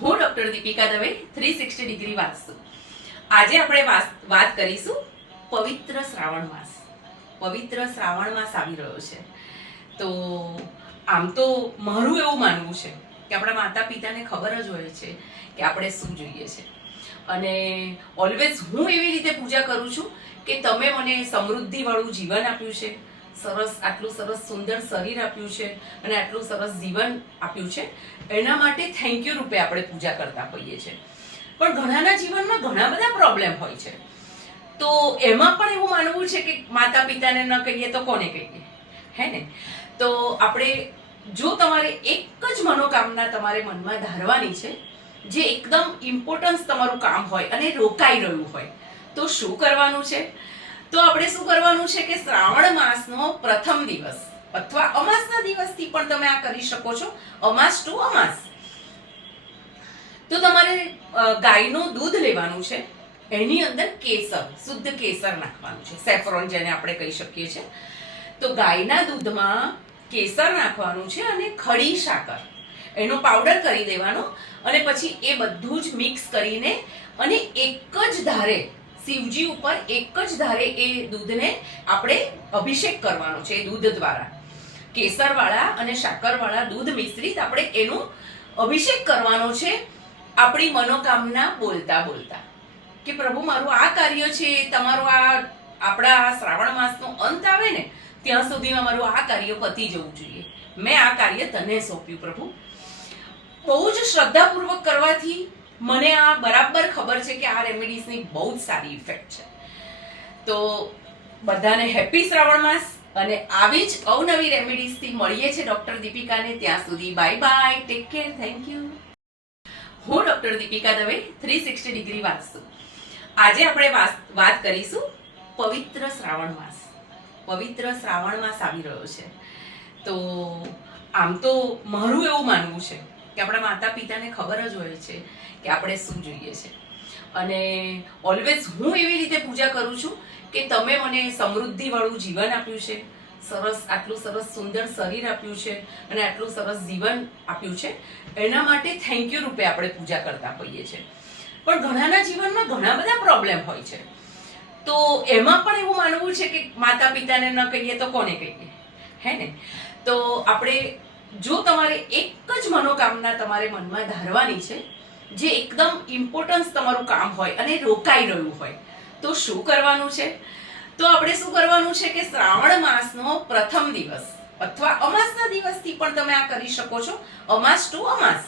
હું doctor Deepika Dave 360 degree vastu. આજે આપણે વાત કરીશું પવિત્ર શ્રાવણ માસ. પવિત્ર શ્રાવણ માસ આવી રહ્યો છે. તો આમ તો મારું એવું માનવું છે કે આપણા માતા પિતાને ખબર જ હોય છે કે આપણે શું જોઈએ છે, અને ઓલવેઝ હું એવી રીતે પૂજા કરું છું કે તમે મને સમૃદ્ધિ વાળું જીવન આપ્યું છે, આટલું સરસ સુંદર શરીર આપ્યું છે અને આટલું સરસ જીવન આપ્યું છે, એના માટે થેન્ક યુ રૂપે આપણે પૂજા કરતા હોઈએ છીએ. પણ ઘણાના જીવનમાં ઘણા બધા પ્રોબ્લેમ હોય છે, તો એમાં પણ એવું માનવું છે કે માતા પિતાને ન કહીએ તો કોને કહીએ, હે ને? તો આપણે જો તમારે એક જ મનોકામના તમારે મનમાં ધારવાની છે, જે એકદમ ઇમ્પોર્ટન્સ તમારું કામ હોય અને રોકાઈ રહ્યું હોય, તો શું કરવાનું છે? તો આપણે શું કરવાનું છે કે શ્રાવણ માસનો પ્રથમ દિવસ અથવા અમાસના દિવસથી પણ તમે આ કરી શકો છો, અમાસ ટુ અમાસ. તો તમારે ગાયનું દૂધ લેવાનું છે, એની અંદર કેસર, શુદ્ધ કેસર નાખવાનું છે, સેફ્રોન જેને આપણે કહી શકીએ છીએ. તો ગાયના દૂધમાં કેસર નાખવાનું છે અને ખડી સાકર એનો પાવડર કરી દેવાનો, અને પછી એ બધું જ મિક્સ કરીને અને એક જ ધારે શિવજી ઉપર એક જ ધારે એ દૂધને આપણે અભિષેક કરવાનો છે. એ દૂધ દ્વારા કેસરવાળા અને સાકરવાળા દૂધ મિશ્રિત આપણે એનો અભિષેક કરવાનો છે, આપણી મનોકામના બોલતા બોલતા કે પ્રભુ મારું આ કાર્ય છે, તમારો આ આપણા શ્રાવણ માસનો અંત આવે ને ત્યાં સુધીમાં મારું આ કાર્ય પતી જવું જોઈએ. મેં આ કાર્ય તને સોંપ્યું પ્રભુ. બહુ જ શ્રદ્ધાપૂર્વક કરવાથી મને આ બરાબર ખબર છે કે આ રેમેડીઝની બહુ જ સારી ઇફેક્ટ છે. તો બધાને હેપી શ્રાવણ માસ, અને આવી જ અવનવી રેમેડીઝથી મળીએ છીએ ડોક્ટર દીપિકાને. ત્યાં સુધી bye bye, take care, thank you. હું ડોક્ટર દીપિકા દવે 360 ડિગ્રી વાસ્તુ. આજે આપણે વાત કરીશું પવિત્ર શ્રાવણ માસ. પવિત્ર શ્રાવણ માસ આવી રહ્યો છે. તો આમ તો મારું એવું માનવું છે કે આપણા માતા પિતાને ખબર જ હોય છે કે આપણે શું જોઈએ છે, અને ઓલવેઝ હું એવી રીતે પૂજા કરું છું કે તમે મને સમૃદ્ધિ વાળું જીવન આપ્યું છે, આટલું સરસ સુંદર શરીર આપ્યું છે અને આટલું સરસ જીવન આપ્યું છે, એના માટે થેન્ક યુ રૂપે આપણે પૂજા કરતા હોઈએ છીએ. પણ ઘણાના જીવનમાં ઘણા બધા પ્રોબ્લેમ હોય છે, તો એમાં પણ એવું માનવું છે કે માતા પિતાને ન કહીએ તો કોને કહીએ, હે ને? તો આપણે જો તમારે એક જ મનોકામના તમારે મનમાં ધારવાની છે, જે એકદમ ઇમ્પોર્ટન્સ તમારું કામ હોય અને રોકાઈ રહ્યું હોય, તો શું કરવાનું છે? તો આપણે શું કરવાનું છે કે શ્રાવણ માસનો પ્રથમ દિવસ અથવા અમાસના દિવસથી પણ તમે આ કરી શકો છો, અમાસ ટુ અમાસ.